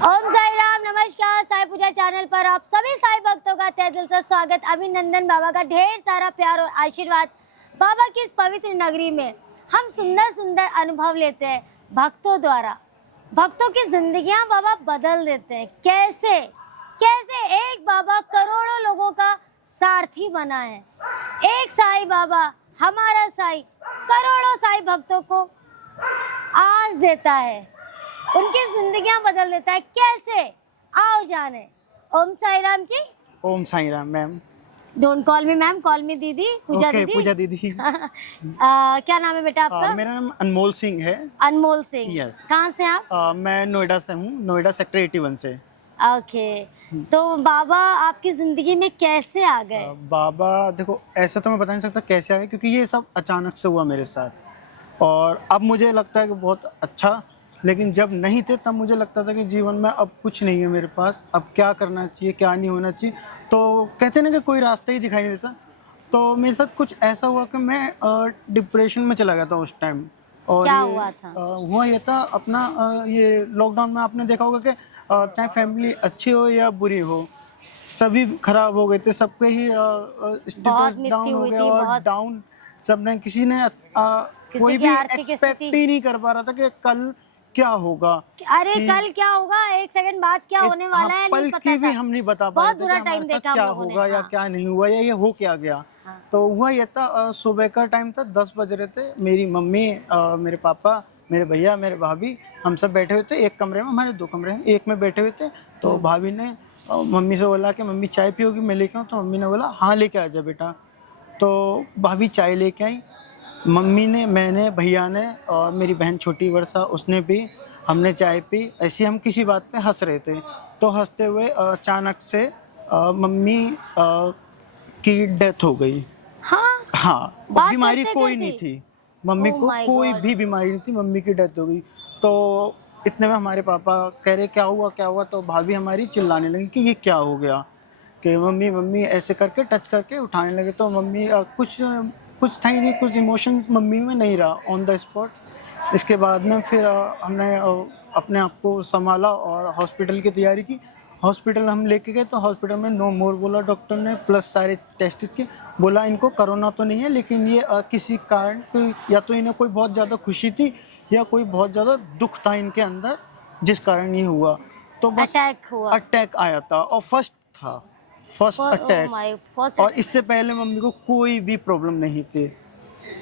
ओम साई राम, नमस्कार। साई पूजा चैनल पर आप सभी साई भक्तों का तहे दिल से स्वागत। अभिनंदन। बाबा का ढेर सारा प्यार और आशीर्वाद। बाबा की इस पवित्र नगरी में हम सुंदर सुंदर अनुभव लेते हैं भक्तों द्वारा। भक्तों की जिंदगियां बाबा बदल देते हैं। कैसे कैसे एक बाबा करोड़ों लोगों का सारथी बना है। एक साई बाबा, हमारा साई, करोड़ों साई भक्तों को आस देता है, उनकी जिंदगियां बदल देता है। कैसे, आओ जाने। Om Sai Ram ji. Om Sai Ram ma'am. Don't call me ma'am, call me दीदी, पूजा ओके, दीदी। पूजा दीदी। क्या नाम है बेटा आपका? मेरा नाम अनमोल सिंह है। अनमोल सिंह। Yes. कहाँ से आप? मैं नोएडा से हूँ, नोएडा सेक्टर 81 से। ओके। तो बाबा आपकी जिंदगी में कैसे आ गए? बाबा देखो, ऐसा तो मैं बता नहीं सकता कैसे आए, क्योंकि ये सब अचानक से हुआ मेरे साथ। और अब मुझे लगता है कि बहुत अच्छा, लेकिन जब नहीं थे तब मुझे लगता था कि जीवन में अब कुछ नहीं है मेरे पास, अब क्या करना चाहिए, क्या नहीं होना चाहिए। तो कहते ना कि कोई रास्ता ही दिखाई नहीं देता। तो मेरे साथ कुछ ऐसा हुआ कि मैं डिप्रेशन में चला गया था उस टाइम। और क्या ये, हुआ था? हुआ ये था अपना, ये लॉकडाउन में आपने देखा होगा कि चाहे फैमिली अच्छी हो या बुरी हो, सभी खराब हो गए थे। सबके ही स्टेटस डाउन हो गया और डाउन सबने, किसी ने कोई भी एक्सपेक्ट ही नहीं कर पा रहा था कि कल क्या होगा। अरे कल क्या होगा, एक सेकंड बाद क्या होने वाला है, पल नहीं की पता भी था। हम नहीं बता पा बहुत रहे थे बुरा कि टाइम हमारे देखा साथ क्या हम लोगों ने। होगा या क्या नहीं हुआ या ये हो क्या गया। तो हुआ ये था, सुबह का टाइम था, 10 बज रहे थे। मेरी मम्मी, मेरे पापा, मेरे भैया, मेरे भाभी, हम सब बैठे हुए थे एक कमरे में। हमारे 2 कमरे हैं, एक में बैठे हुए थे। तो भाभी ने मम्मी से बोला कि मम्मी चाय पियोगी, मैं लेके आऊँ? तो मम्मी ने बोला हाँ लेके आ जा बेटा। तो भाभी चाय लेके आई। मम्मी ने, मैंने, भैया ने और मेरी बहन छोटी वर्षा, उसने भी, हमने चाय पी। ऐसे हम किसी बात पे हंस रहे थे। तो हंसते हुए अचानक से मम्मी की डेथ हो गई। हाँ, हाँ, बात बीमारी करते कोई करते? नहीं थी, मम्मी Oh को my कोई God. भी बीमारी नहीं थी, मम्मी की डेथ हो गई। तो इतने में हमारे पापा कह रहे क्या हुआ क्या हुआ। तो भाभी हमारी चिल्लाने लगी कि ये क्या हो गया, कि मम्मी मम्मी ऐसे करके टच करके उठाने लगे। तो मम्मी कुछ था ही नहीं, कुछ इमोशन मम्मी में नहीं रहा ऑन द स्पॉट। इसके बाद में फिर हमने अपने आप को संभाला और हॉस्पिटल की तैयारी की। हॉस्पिटल हम लेके गए तो हॉस्पिटल में नो मोर बोला डॉक्टर ने, प्लस सारे टेस्ट किए। बोला इनको कोरोना तो नहीं है, लेकिन ये किसी कारण कोई, या तो इन्हें कोई बहुत ज़्यादा खुशी थी या कोई बहुत ज़्यादा दुख था इनके अंदर, जिस कारण ये हुआ। तो बस अटैक हुआ। अटैक आया था और फर्स्ट अटैक। और इससे पहले मम्मी को कोई भी प्रॉब्लम नहीं थी,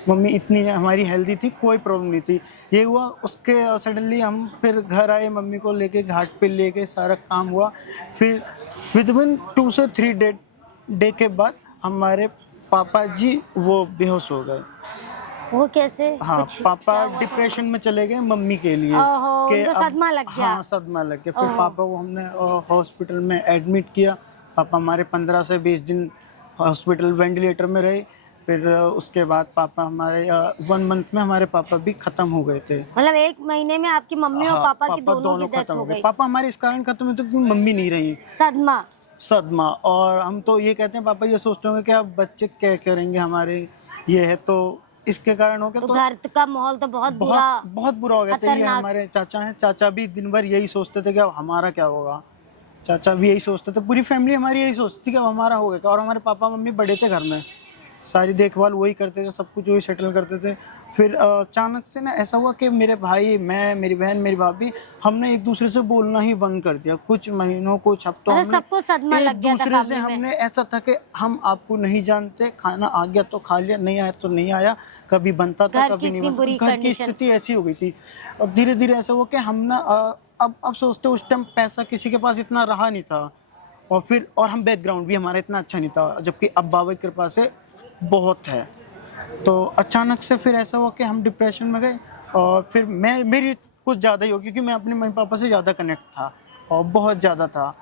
मम्मी इतनी हमारी हेल्दी थी, कोई प्रॉब्लम नहीं थी। ये हुआ, उसके सडनली हम फिर घर आए, मम्मी को लेके घाट पे लेके सारा काम हुआ। फिर विदिन 2 से 3 डे के बाद हमारे पापा जी वो बेहोश हो गए। वो कैसे? हाँ, पापा डिप्रेशन में चले गए मम्मी के लिए। उनको सदमा लग गया। हाँ, सदमा लग गया। फिर पापा को हमने हॉस्पिटल में एडमिट किया। पापा हमारे 15 से 20 दिन हॉस्पिटल वेंटिलेटर में रहे। फिर उसके बाद पापा हमारे 1 मंथ में हमारे पापा भी खत्म हो गए थे। मतलब 1 महीने में आपकी मम्मी और पापा की दोनों की डेथ हो गई। पापा हमारे इस कारण खत्म हुए थे क्योंकि मम्मी नहीं रही। सदमा। और हम तो ये कहते हैं, पापा ये सोचते होंगे कि अब बच्चे क्या करेंगे हमारे, ये है। तो इसके कारण हो गया। तो घर का माहौल तो बहुत बुरा हो गया था। ये हमारे चाचा हैं, चाचा भी दिन भर यही सोचते थे कि अब हमारा क्या होगा। चाचा भी यही सोचते थे, पूरी फैमिली हमारी यही सोचती थी कि अब हमारा हो गया। और हमारे पापा मम्मी बड़े थे घर में, सारी देखभाल वही करते थे, सब कुछ वही सेटल करते थे। फिर अचानक से ना ऐसा हुआ कि मेरे भाई, मैं, मेरी बहन, मेरी भाभी, हमने एक दूसरे से बोलना ही बंद कर दिया। कुछ महीनों, कुछ हफ्तों में सबको सदमा लग गया था। दूसरे से हमने ऐसा था कि हम आपको नहीं जानते, खाना आ गया तो खा लिया, नहीं आया तो नहीं आया, कभी बनता था कभी नहीं बनता। घर की स्थिति ऐसी हो गई थी। और धीरे धीरे ऐसा हुआ कि हम ना अब सोचते उस टाइम पैसा किसी के पास इतना रहा नहीं था। और हम बैकग्राउंड भी हमारा इतना अच्छा नहीं था, जबकि अब बाबा की कृपा से बहुत है। तो अचानक से फिर ऐसा हुआ कि हम डिप्रेशन में गए। और फिर मेरी कुछ ज़्यादा ही हो, क्योंकि मैं अपने मम्मी पापा से ज़्यादा कनेक्ट था और बहुत ज़्यादा था।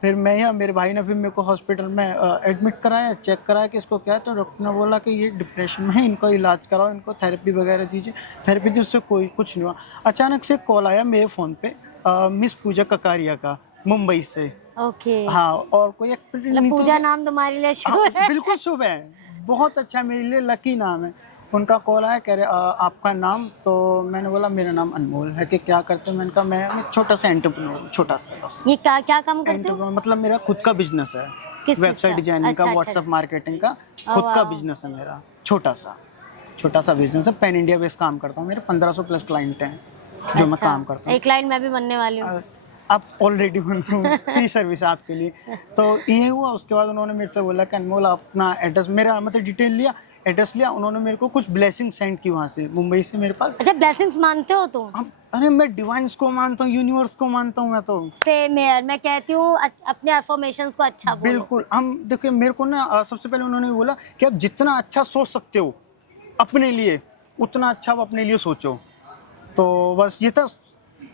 फिर मैं या मेरे भाई ने फिर मेरे को हॉस्पिटल में एडमिट कराया, चेक कराया कि इसको क्या है। तो डॉक्टर ने बोला कि ये डिप्रेशन में है, इनको इलाज कराओ, इनको थेरेपी वगैरह दीजिए। थेरेपी दी, उससे कुछ नहीं हुआ। अचानक से कॉल आया मेरे फ़ोन पे मिस पूजा ककारिया का, मुंबई से। ओके। हाँ, और कोई एक्सपेक्टेड नहीं था। पूजा नाम तुम्हारे लिए शुभ है। बिल्कुल शुभ है, बहुत अच्छा, मेरे लिए लकी नाम है। उनका कॉल आया, कह रहे आपका नाम, तो मैंने बोला मेरा नाम अनमोल है, कि क्या करते हो? मैंने कहा मैं छोटा सा एंटरप्रेन्योर, छोटा सा बस। ये क्या क्या काम करते हो? एंटरप्रेन्योर मतलब मेरा खुद का बिजनेस है, किस चीज़ वेबसाइट का? डिजाइनिंग का, अच्छा, व्हाट्सएप मार्केटिंग का खुद का बिजनेस है मेरा, छोटा सा बिजनेस है। पैन इंडिया बेस काम करता हूँ, मेरे 1500 प्लस क्लाइंट हैं जो मैं काम करता हूँ। एक क्लाइंट मैं भी बनने वाली हूँ। आप ऑलरेडी फ्री सर्विस है आपके लिए। तो ये हुआ, उसके बाद उन्होंने मेरे से बोला कि अनमोल अपना एड्रेस, मेरा मतलब डिटेल लिया, एड्रेस लिया, उन्होंने मेरे को कुछ ब्लेसिंग सेंड की वहाँ से, मुंबई से मेरे पास। अच्छा, ब्लेसिंग्स मानते हो तुम? अरे मैं डिवाइन्स को मानता हूँ, यूनिवर्स को मानता हूँ मैं तो। सेम यार, मैं कहती हूँ अपने अफर्मेशंस को अच्छा बोलो। बिल्कुल। हम देखिए, मेरे को ना सबसे पहले उन्होंने बोला कि आप जितना अच्छा सोच सकते हो अपने लिए, उतना अच्छा आप अपने लिए सोचो। तो बस ये था।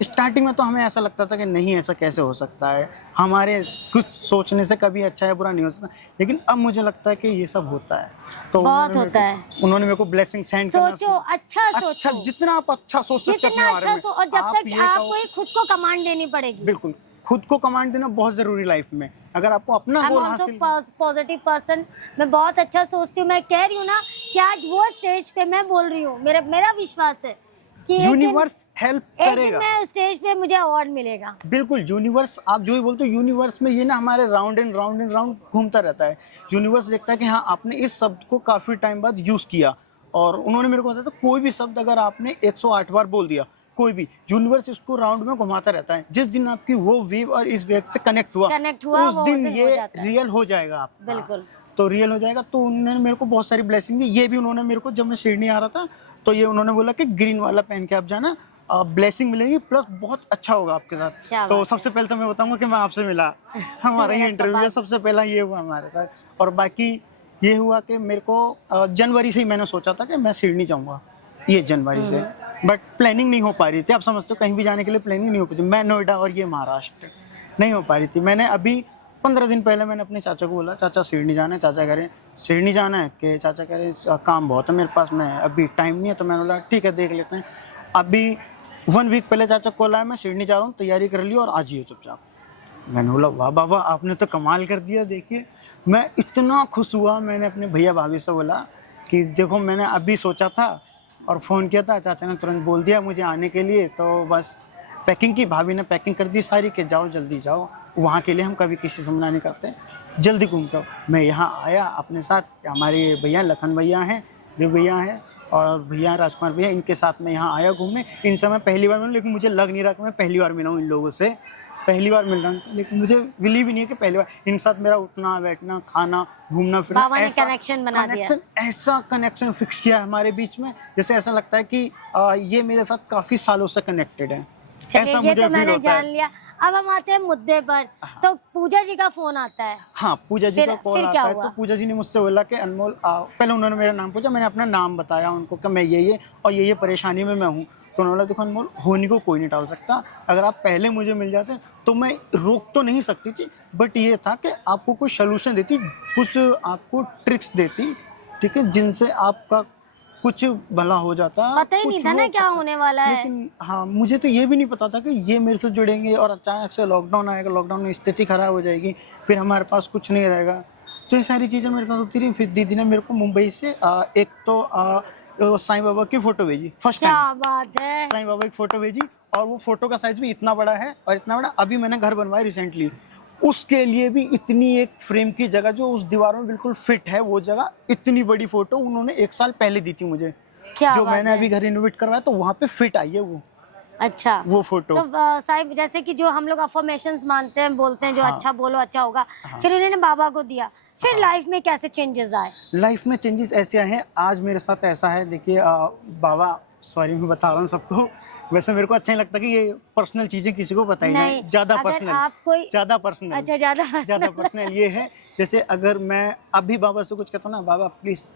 स्टार्टिंग में तो हमें ऐसा लगता था कि नहीं, ऐसा कैसे हो सकता है, हमारे कुछ सोचने से कभी अच्छा या बुरा नहीं हो सकता, लेकिन अब मुझे लगता है कि ये सब होता है। तो बहुत होता है। उन्होंने मेरे को ब्लेसिंग सेंड करना। सोचो, अच्छा सोचो, जितना आप अच्छा सोच सकते हो जितना अपने बारे अच्छा में, और जब तक आपको ये खुद को कमांड देनी पड़ेगी। बिल्कुल, खुद को कमांड देना बहुत जरूरी लाइफ में। अगर आपको अपना गोल हासिल, पॉजिटिव पर्सन, मैं बहुत अच्छा सोचती हूँ। मैं कह रही हूँ ना कि आज वो स्टेज पे मैं बोल रही हूँ, मेरा विश्वास है कि यूनिवर्स हेल्प करेगा। मैं स्टेज पे मुझे अवार्ड मिलेगा। बिल्कुल, यूनिवर्स, आप जो ही बोलते हो, यूनिवर्स में ये ना हमारे राउंड एंड राउंड घूमता रहता है। यूनिवर्स देखता है कि हाँ, आपने इस शब्द को काफी टाइम बाद यूज किया, और उन्होंने मेरे को बताया था कोई भी शब्द अगर आपने 108 बार बोल दिया, कोई भी, यूनिवर्स इसको राउंड में घुमाता रहता है। जिस दिन आपकी वो वेव और इस वेव से कनेक्ट हुआ उस दिन ये रियल हो जाएगा आप। बिल्कुल, तो रियल हो जाएगा। तो उन्होंने मेरे को बहुत सारी ब्लेसिंग दी। ये भी उन्होंने मेरे को, जब मैं शिरडी आ रहा था, तो ये उन्होंने बोला कि ग्रीन वाला पहन के आप जाना, ब्लेसिंग मिलेगी, प्लस बहुत अच्छा होगा आपके साथ। तो सबसे पहले तो मैं बताऊंगा कि मैं आपसे मिला, हमारा ये इंटरव्यू है, सबसे पहला ये हुआ हमारे साथ। और बाकी ये हुआ कि मेरे को जनवरी से ही मैंने सोचा था कि मैं शिरडी जाऊँगा, ये जनवरी से, बट प्लानिंग नहीं हो पा रही थी। आप समझते हो, कहीं भी जाने के लिए प्लानिंग नहीं हो पाती। मैं नोएडा और ये महाराष्ट्र, नहीं हो पा रही थी। मैंने अभी 15 दिन पहले मैंने अपने चाचा को बोला, चाचा शिरडी जाना है। चाचा कह रहे शिरडी जाना है, कि चाचा कह रहे काम बहुत है मेरे पास, मैं अभी टाइम नहीं है। तो मैंने बोला ठीक है, देख लेते हैं। अभी 1 वीक पहले चाचा कॉल आया, मैं शिरडी जा रहा हूँ, तैयारी कर ली और आ जाइए चुपचाप। मैंने बोला वाह बाबा, आपने तो कमाल कर दिया। देखिए, मैं इतना खुश हुआ। मैंने अपने भैया भाभी से बोला कि देखो, मैंने अभी सोचा था और फ़ोन किया था, चाचा ने तुरंत बोल दिया मुझे आने के लिए। तो बस पैकिंग की, भाभी ने पैकिंग कर दी सारी, कि जाओ जल्दी जाओ, वहाँ के लिए हम कभी किसी से मना नहीं करते, जल्दी घूम कर। मैं यहाँ आया अपने साथ, हमारे भैया लखन भैया हैं, देव भैया हैं, और भैया राजकुमार भैया, इनके साथ मैं यहाँ आया घूमने। इनसे मैं पहली बार मिला, लेकिन मुझे लग नहीं रहा कि मैं पहली बार मिला हूँ इन लोगों से, पहली बार मिल रहा हूँ। लेकिन मुझे बिलीव ही नहीं है कि पहली बार इनके साथ मेरा उठना बैठना, खाना, घूमना फिरना, ऐसा कनेक्शन बना दिया, ऐसा कनेक्शन फिक्स किया हमारे बीच में, जैसे ऐसा लगता है कि ये मेरे साथ काफी सालों से कनेक्टेड है। ऐसा ये तो मैंने जान लिया। अब हम आते हैं मुद्दे पर। तो पूजा जी का फोन आता है। हाँ, पूजा जी का कॉल आता है। तो पूजा जी ने मुझसे बोला कि अनमोल, पहले उन्होंने मेरा नाम पूछा, मैंने अपना नाम बताया उनको कि मैं ये और ये परेशानी में मैं हूँ। तो उन्होंने बोला देखो अनमोल, होनी को कोई नहीं टाल सकता, अगर आप पहले मुझे मिल जाते तो मैं रोक तो नहीं सकती थी, बट ये था कि आपको कुछ सोल्यूशन देती, कुछ आपको ट्रिक्स देती, ठीक है, जिनसे आपका कुछ भला हो जाता। पता ही नहीं था ना क्या होने वाला है। लेकिन हाँ, मुझे तो ये भी नहीं पता था कि ये मेरे से जुड़ेंगे और अचानक से लॉकडाउन आएगा, लॉकडाउन में स्थिति खराब हो जाएगी, फिर हमारे पास कुछ नहीं रहेगा। तो ये सारी चीज़ें मेरे साथ होती रही। फिर दीदी ने मेरे को मुंबई से एक तो साईं बाबा की फोटो भेजी, फर्स्ट टाइम। क्या बात है। साईं बाबा की फोटो भेजी, और वो फोटो का साइज भी इतना बड़ा है, और इतना बड़ा अभी मैंने घर बनवाया रिसेंटली, उसके लिए भी इतनी एक फ्रेम की जगह जो उस दीवार में बिल्कुल फिट है, वो जगह, इतनी बड़ी फोटो उन्होंने 1 साल पहले दी थी मुझे। जो मैंने अभी घर रिनोवेट करवाया, तो वहाँ पे फिट आई है वो। अच्छा, वो फोटो। तो साहिब, जैसे कि जो हम लोग अफर्मेशंस मानते हैं, बोलते हैं जो अच्छा बोलो अच्छा होगा, फिर उन्होंने बाबा को दिया, फिर लाइफ में कैसे चेंजेस आए? लाइफ में चेंजेस ऐसे आए हैं, आज मेरे साथ ऐसा है। देखिए बाबा, सॉरी मैं बता रहा हूँ सबको, वैसे मेरे को अच्छा नहीं लगता कि ये पर्सनल चीजें किसी को बताई जाए, ज्यादा पर्सनल, ज्यादा पर्सनल। अच्छा, ज्यादा पर्सनल। ये है, जैसे अगर मैं अभी बाबा से कुछ कहता हूँ ना, बाबा प्लीज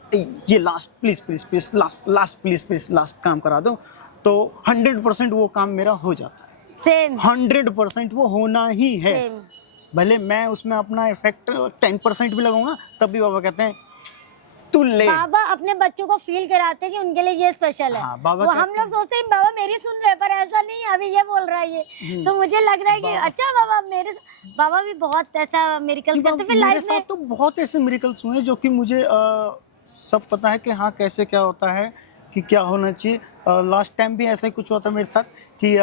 ये last, please please please last please last काम करा दो, तो 100% वो काम मेरा हो जाता है। सेम 100% वो होना ही है। भले मैं उसमें अपना इफेक्ट 10% भी लगाऊंगा, तब भी बाबा कहते हैं तू ले। बाबा अपने बच्चों को फील कराते हैं कि उनके लिए ये स्पेशल है। हाँ, बाबा, वो हम लोग सोचते हैं बाबा मेरी सुन रहे, पर ऐसा नहीं है, अभी ये बोल रहा है ये। तो मुझे लग रहा है कि अच्छा बाबा भी बहुत ऐसा मिरेकल्स करते हैं। फिर लाइफ में तो बहुत ऐसे मिरेकल्स हुए जो कि मुझे सब पता है कि हाँ कैसे क्या होता है, कि क्या होना चाहिए। लास्ट टाइम भी ऐसा ही कुछ हुआ था मेरे साथ कि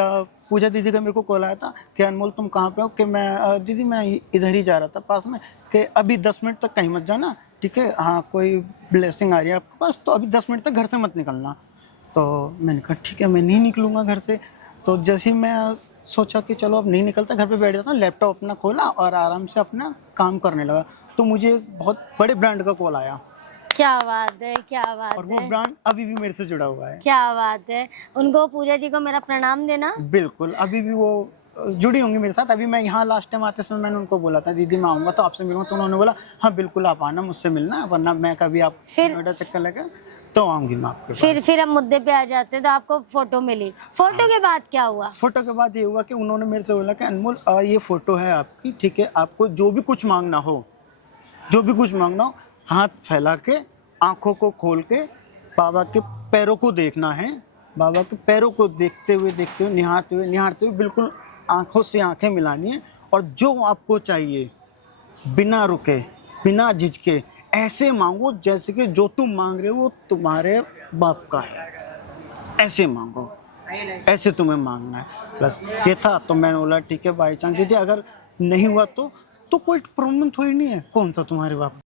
पूजा दीदी का मेरे को कॉल आया था कि अनमोल तुम कहाँ पे हो, कि मैं दीदी मैं इधर ही जा रहा था पास में, कि अभी 10 मिनट तक कहीं मत जाना, ठीक है, हाँ कोई ब्लेसिंग आ रही है आपके पास, तो अभी 10 मिनट तक घर से मत निकलना। तो मैंने कहा ठीक है मैं नहीं निकलूँगा घर से। तो जैसे ही मैं सोचा कि चलो अब नहीं निकलता, घर पे बैठ जाता हूँ, लैपटॉप अपना खोला और आराम से अपना काम करने लगा, तो मुझे एक बहुत बड़े ब्रांड का कॉल आया। क्या बात है, क्या बात और है। वो ब्रांड अभी भी मेरे से जुड़ा हुआ है। क्या बात है, उनको पूजा जी को मेरा प्रणाम देना। बिल्कुल, अभी भी वो जुड़ी होंगी मेरे साथ। अभी मैं यहाँ लास्ट टाइम आते समय मैंने उनको बोला था दीदी मैं आऊँगा तो आपसे मिलूंगा, तो उन्होंने बोला हाँ बिल्कुल आप आना, मुझसे मिलना, वरना मैं कभी आप फिर नोएडा चक्कर लगा तो आऊँगी मैं आपके पास। फिर हम मुद्दे पे आ जाते हैं, तो आपको फोटो मिली, फोटो के बाद क्या हुआ? फोटो के बाद ये हुआ कि उन्होंने मेरे से बोला कि अनमोल ये फोटो है आपकी, ठीक है, आपको जो भी कुछ मांगना हो, जो भी कुछ मांगना हो, हाथ फैला के आंखों को खोल के बाबा के पैरों को देखना है, बाबा के पैरों को देखते हुए निहारते हुए बिल्कुल आंखों से आंखें मिलानी है, और जो आपको चाहिए बिना रुके बिना झिझके ऐसे मांगो जैसे कि जो तुम मांग रहे हो वो तुम्हारे बाप का है, ऐसे मांगो, ऐसे तुम्हें मांगना है। प्लस ये था, तो मैंने बोला ठीक है बाई चांस दीदी अगर नहीं हुआ तो कोई प्रॉब्लम थोड़ी नहीं है, कौन सा तुम्हारे बाप।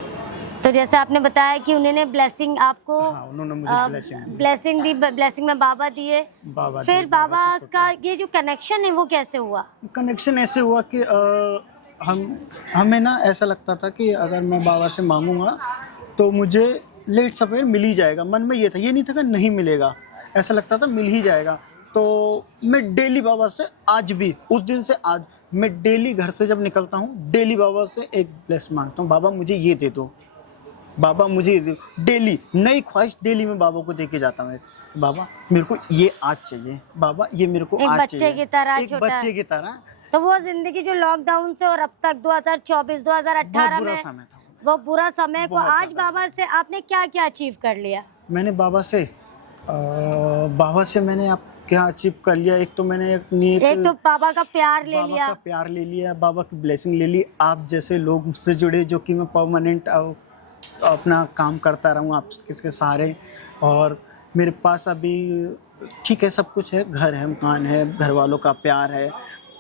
तो जैसे आपने बताया कि उन्होंने ब्लेसिंग आपको, हाँ, उन्होंने मुझे ब्लेसिंग दी, ब्लेसिंग में बाबा दिए, फिर बाबा का ये जो कनेक्शन है वो कैसे हुआ? कनेक्शन ऐसे हुआ कि हमें ना ऐसा लगता था कि अगर मैं बाबा से मांगूंगा तो मुझे लेट सवेर मिल ही जाएगा। मन में ये था, ये नहीं था कि नहीं मिलेगा, ऐसा लगता था मिल ही जाएगा। तो मैं डेली बाबा से, आज भी उस दिन से आज मैं डेली घर से जब निकलता हूँ डेली बाबा से एक ब्लेस मांगता हूँ, बाबा मुझे ये दे दो, बाबा मुझे ये दे दो। डेली नई ख्वाहिश डेली मैं बाबा को दे के जाता हूँ, बाबा मेरे को ये आज चाहिए, बाबा ये मेरे को आज चाहिए, की तरह, एक बच्चे की तरह। तो वो जिंदगी जो लॉकडाउन से और अब तक 2024 2018 में समय था, वो बुरा समय को आज बाबा से आपने क्या क्या अचीव कर लिया? मैंने बाबा से मैंने आप क्या अचीव कर लिया, एक तो मैंने एक तो बाबा का प्यार ले लिया, बाबा की ब्लेसिंग ले ली। आप जैसे लोग मुझसे जुड़े जो कि मैं परमानेंट अपना काम करता रहूँ आप किसके सहारे, और मेरे पास अभी ठीक है सब कुछ है, घर है, मकान है, घर वालों का प्यार है,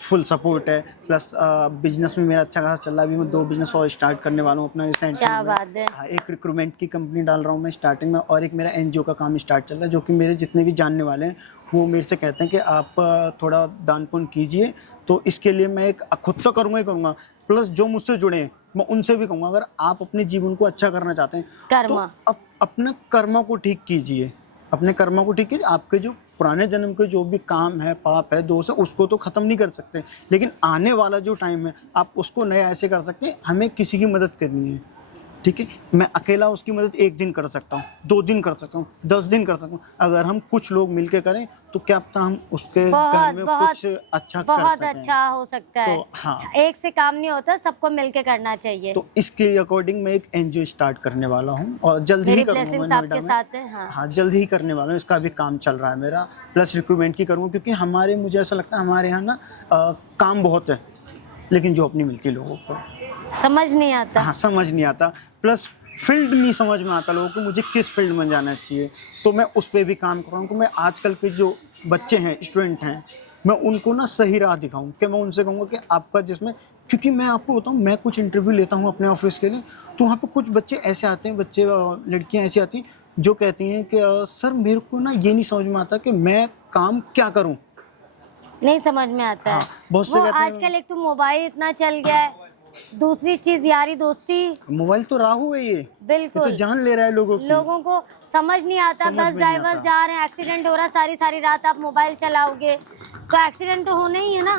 फुल सपोर्ट है, प्लस बिजनेस में मेरा अच्छा खासा चल रहा है। अभी मैं 2 बिजनेस और स्टार्ट करने वाला हूँ अपना रिसेंटली। क्या बात है। हाँ, एक रिक्रूटमेंट की कंपनी डाल रहा हूँ मैं स्टार्टिंग में, और एक मेरा एनजीओ का काम स्टार्ट चल रहा है, जो कि मेरे जितने भी जानने वाले हैं वो मेरे से कहते हैं कि आप थोड़ा दान पुण्य कीजिए। तो इसके लिए मैं एक खुद तो करूँगा ही करूँगा, प्लस जो मुझसे जुड़े हैं मैं उनसे भी कहूँगा, अगर आप अपने जीवन को अच्छा करना चाहते हैं तो अपने कर्मों को ठीक कीजिए, अपने कर्मों को ठीक कीजिए। आपके जो पुराने जन्म के जो भी काम है, पाप है, दोष है, उसको तो ख़त्म नहीं कर सकते, लेकिन आने वाला जो टाइम है आप उसको नया ऐसे कर सकते हैं। हमें किसी की मदद करनी है, ठीक है, मैं अकेला उसकी मदद 1 दिन कर सकता हूँ, 2 दिन कर सकता हूँ, 10 दिन कर सकता हूँ। अगर हम कुछ लोग मिलके करें तो क्या पता हम उसके घर में कुछ अच्छा कर बहुत सकें। अच्छा हो सकता है। तो हाँ, एक से काम नहीं होता, सबको मिलके करना चाहिए। तो इसके अकॉर्डिंग मैं एक एनजीओ स्टार्ट करने वाला हूँ और जल्दी ही करूँगा, आपके साथ है। हाँ जल्दी ही करने वाला हूँ, इसका भी काम चल रहा है मेरा, प्लस रिक्रूटमेंट की करूँगा, क्योंकि मुझे ऐसा लगता है हमारे यहाँ ना काम बहुत है लेकिन जॉब नहीं मिलती लोगों को, समझ नहीं आता। हाँ समझ नहीं आता, प्लस फील्ड नहीं समझ में आता लोगों को मुझे किस फील्ड में जाना चाहिए। तो मैं उस पर भी काम कर रहा हूँ कि मैं आजकल के जो बच्चे हैं, स्टूडेंट हैं, मैं उनको ना सही राह दिखाऊँ, कि मैं उनसे कहूँगा कि आपका जिसमें, क्योंकि मैं आपको बताऊँ मैं कुछ इंटरव्यू लेता हूँ अपने ऑफिस के लिए, तो वहाँ पर कुछ बच्चे ऐसे आते हैं, लड़कियाँ ऐसी आती हैं जो कहती हैं कि सर मेरे को ना ये नहीं समझ में आता कि मैं काम क्या करूँ, नहीं समझ में आता है। बहुत से आजकल एक तो मोबाइल इतना चल गया है, दूसरी चीज यारी दोस्ती, मोबाइल तो राहु है, ये बिल्कुल ये तो जान ले रहा है लोगों को समझ नहीं आता। बस ड्राइवर्स जा रहे हैं, एक्सीडेंट हो रहा है, सारी रात आप मोबाइल चलाओगे तो एक्सीडेंट तो होना ही है ना।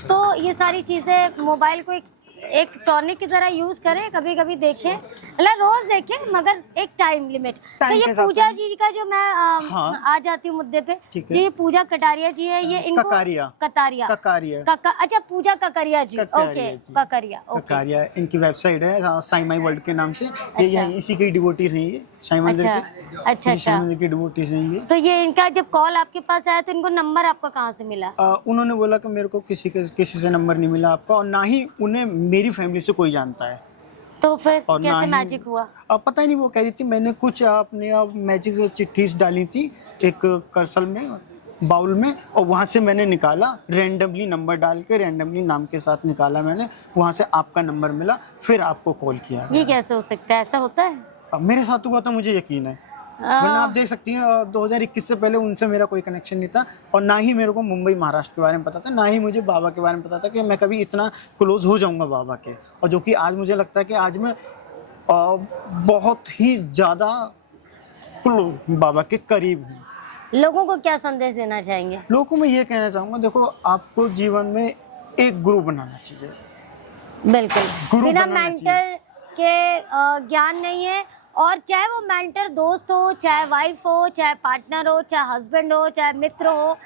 तो ये सारी चीजें, मोबाइल को एक टॉनिक की तरह यूज करें, कभी कभी देखें, मतलब रोज देखें मगर एक टाइम लिमिट। तो ये पूजा जी का जो मैं आ जाती हूँ मुद्दे पे, ये पूजा कटारिया जी है, ये इनको ककारिया, अच्छा पूजा ककारिया जी, ओके ककारिया इनकी वेबसाइट है साई माई वर्ल्ड के नाम से। ये इसी के डिवोटीज हैं, ये साई मंदिर के, अच्छा साई मंदिर के डिवोटीज हैं ये। तो ये इनका जब कॉल आपके पास आया तो इनको नंबर आपका कहाँ से मिला? उन्होंने बोला कि मेरे को किसी से नंबर नहीं मिला आपका, और ना ही उन्हें मेरी फैमिली से कोई जानता है, तो फिर और ना कैसे ही- मैजिक हुआ? अब पता ही नहीं, वो कह रही थी मैंने कुछ अपने मैजिक से चिट्ठी डाली थी एक करसल में, बाउल में, और वहाँ से मैंने निकाला, रैंडमली नंबर डाल के रैंडमली नाम के साथ निकाला मैंने, वहाँ से आपका नंबर मिला, फिर आपको कॉल किया। ये कैसे हो सकता है? ऐसा होता है? अब मेरे साथ हुआ था, मुझे यकीन है। वरना आप देख सकती हैं 2021 से पहले उनसे मेरा कोई कनेक्शन नहीं था, और ना ही मेरे को मुंबई महाराष्ट्र के बारे में पता था, ना ही मुझे बाबा के बारे में पता था कि मैं कभी इतना क्लोज हो जाऊंगा बाबा के। और जो कि आज मुझे लगता है कि आज मैं बहुत ही ज़्यादा क्लोज बाबा के करीब हूँ। लोगों को क्या संदेश देना चाहेंगे? लोगों को मैं ये कहना चाहूँगा, देखो आपको जीवन में एक गुरु बनाना चाहिए। बिल्कुल, गुरु बिना बनाना मेंटर के ज्ञान नहीं है। और चाहे वो मेंटर दोस्त हो, चाहे वाइफ हो, चाहे पार्टनर हो, चाहे हस्बैंड हो, चाहे मित्र हो,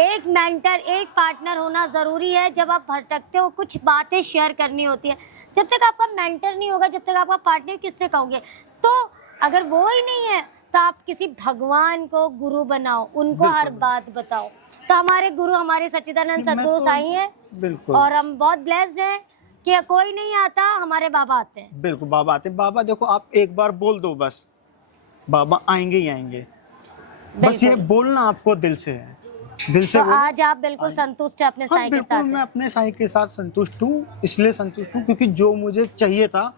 एक मेंटर, एक पार्टनर होना ज़रूरी है। जब आप भटकते हो, कुछ बातें शेयर करनी होती है, जब तक आपका मेंटर नहीं होगा, जब तक आपका पार्टनर, किससे कहोगे? तो अगर वो ही नहीं है तो आप किसी भगवान को गुरु बनाओ, उनको हर बात बताओ। तो हमारे गुरु हमारे सच्चिदानंद मैं सद्गुरु तो- साईं हैं, बिल्कुल, और हम बहुत ब्लेस्ड हैं कि कोई नहीं आता, हमारे बाबा आते हैं। बिल्कुल बाबा आते हैं। बाबा देखो, आप एक बार बोल दो बस, बाबा आएंगे ही आएंगे। बस ये बिल्कुल। बोलना आपको दिल से है, दिल से तो बोलो। आज आप बिल्कुल संतुष्ट हैं अपने हाँ साईं के बिल्कुल, साथ? मैं अपने साईं के साथ संतुष्ट हूँ। इसलिए संतुष्ट हूँ क्योंकि जो मुझे चाहिए था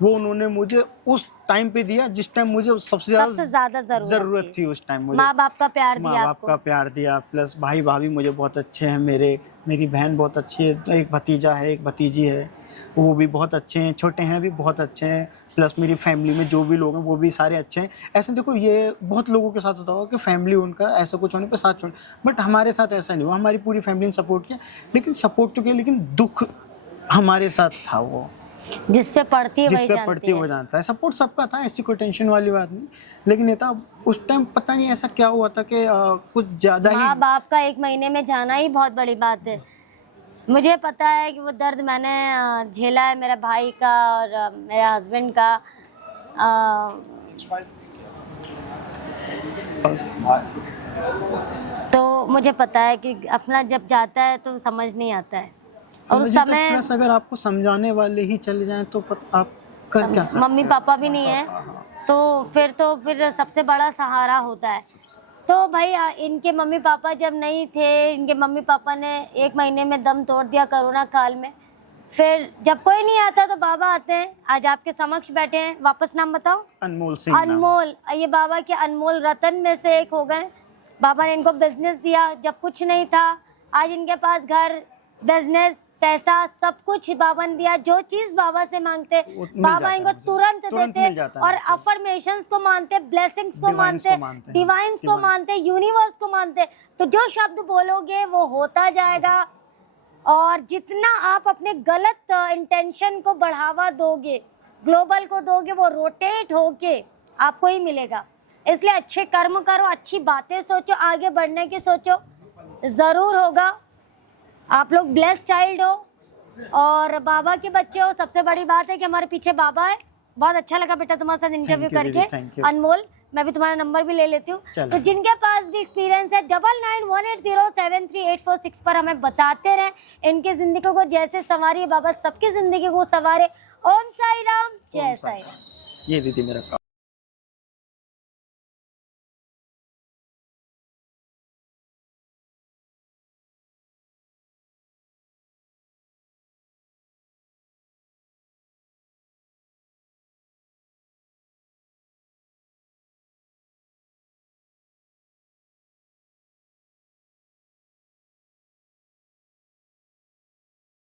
वो उन्होंने मुझे उस टाइम पे दिया, जिस टाइम मुझे सबसे ज्यादा जरूरत थी। उस टाइम मुझे माँ बाप का प्यार माँ दिया बाप आपको। का प्यार दिया, प्लस भाई भाभी मुझे बहुत अच्छे हैं, मेरी बहन बहुत अच्छी है, एक भतीजा है, एक भतीजी है, वो भी बहुत अच्छे हैं, छोटे हैं भी बहुत अच्छे हैं, प्लस मेरी फैमिली में जो भी लोग हैं वो भी सारे अच्छे हैं। ऐसे देखो, ये बहुत लोगों के साथ होता होगा कि फैमिली उनका ऐसा कुछ होने पर साथ छोड़, बट हमारे साथ ऐसा नहीं हुआ। हमारी पूरी फैमिली ने सपोर्ट किया, लेकिन सपोर्ट तो किया, लेकिन दुख हमारे साथ था। वो जिस पे पड़ती है जिस वही पे जानती पड़ती है वो जानता है। सपोर्ट सबका था, ऐसी कोई टेंशन वाली बात नहीं, लेकिन ये था उस टाइम पता नहीं ऐसा क्या हुआ था कि कुछ ज्यादा ही। माँ बाप का 1 महीने में जाना ही बहुत बड़ी बात है। मुझे पता है कि वो दर्द मैंने झेला है, मेरे भाई का और मेरे हस्बैंड का। तो मुझे पता है कि अपना जब जाता है तो समझ नहीं आता है। और उस समय प्लस अगर आपको समझाने वाले ही चले जाएं तो आप कर क्या सकते मम्मी पापा भी नहीं है, तो फिर सबसे बड़ा सहारा होता है। तो भाई इनके मम्मी पापा जब नहीं थे, इनके मम्मी पापा ने 1 महीने में दम तोड़ दिया कोरोना काल में। फिर जब कोई नहीं आता तो बाबा आते हैं। आज आपके समक्ष बैठे हैं। वापस नाम बताओ? अनमोल सिंह। अनमोल, ये बाबा के अनमोल रतन में से एक हो गए। बाबा ने इनको बिजनेस दिया जब कुछ नहीं था। आज इनके पास घर, बिजनेस, पैसा, सब कुछ बाबा ने दिया। जो चीज बाबा से मांगते बाबा इनको तुरंत देते, और अफर्मेशंस को मानते, ब्लेसिंग्स को मानते, डिवाइन्स को मानते, यूनिवर्स को मानते। तो जो शब्द बोलोगे वो होता जाएगा, और जितना आप अपने गलत इंटेंशन को बढ़ावा दोगे, ग्लोबल को दोगे, वो रोटेट होके आपको ही मिलेगा। इसलिए अच्छे कर्म करो, अच्छी बातें सोचो, आगे बढ़ने की सोचो, जरूर होगा। आप लोग ब्लेस्ड चाइल्ड हो और बाबा के बच्चे हो। सबसे बड़ी बात है कि हमारे पीछे बाबा है। बहुत अच्छा लगा बेटा तुम्हारे साथ इंटरव्यू करके अनमोल। मैं भी तुम्हारा नंबर भी ले लेती हूँ। तो जिनके पास भी एक्सपीरियंस है 9918073846 पर हमें बताते रहे। इनकी जिंदगी को जैसे संवारिए बाबा सबकी जिंदगी को संवारे। ओम साई राम, जय साई राम। ये दीदी मेरा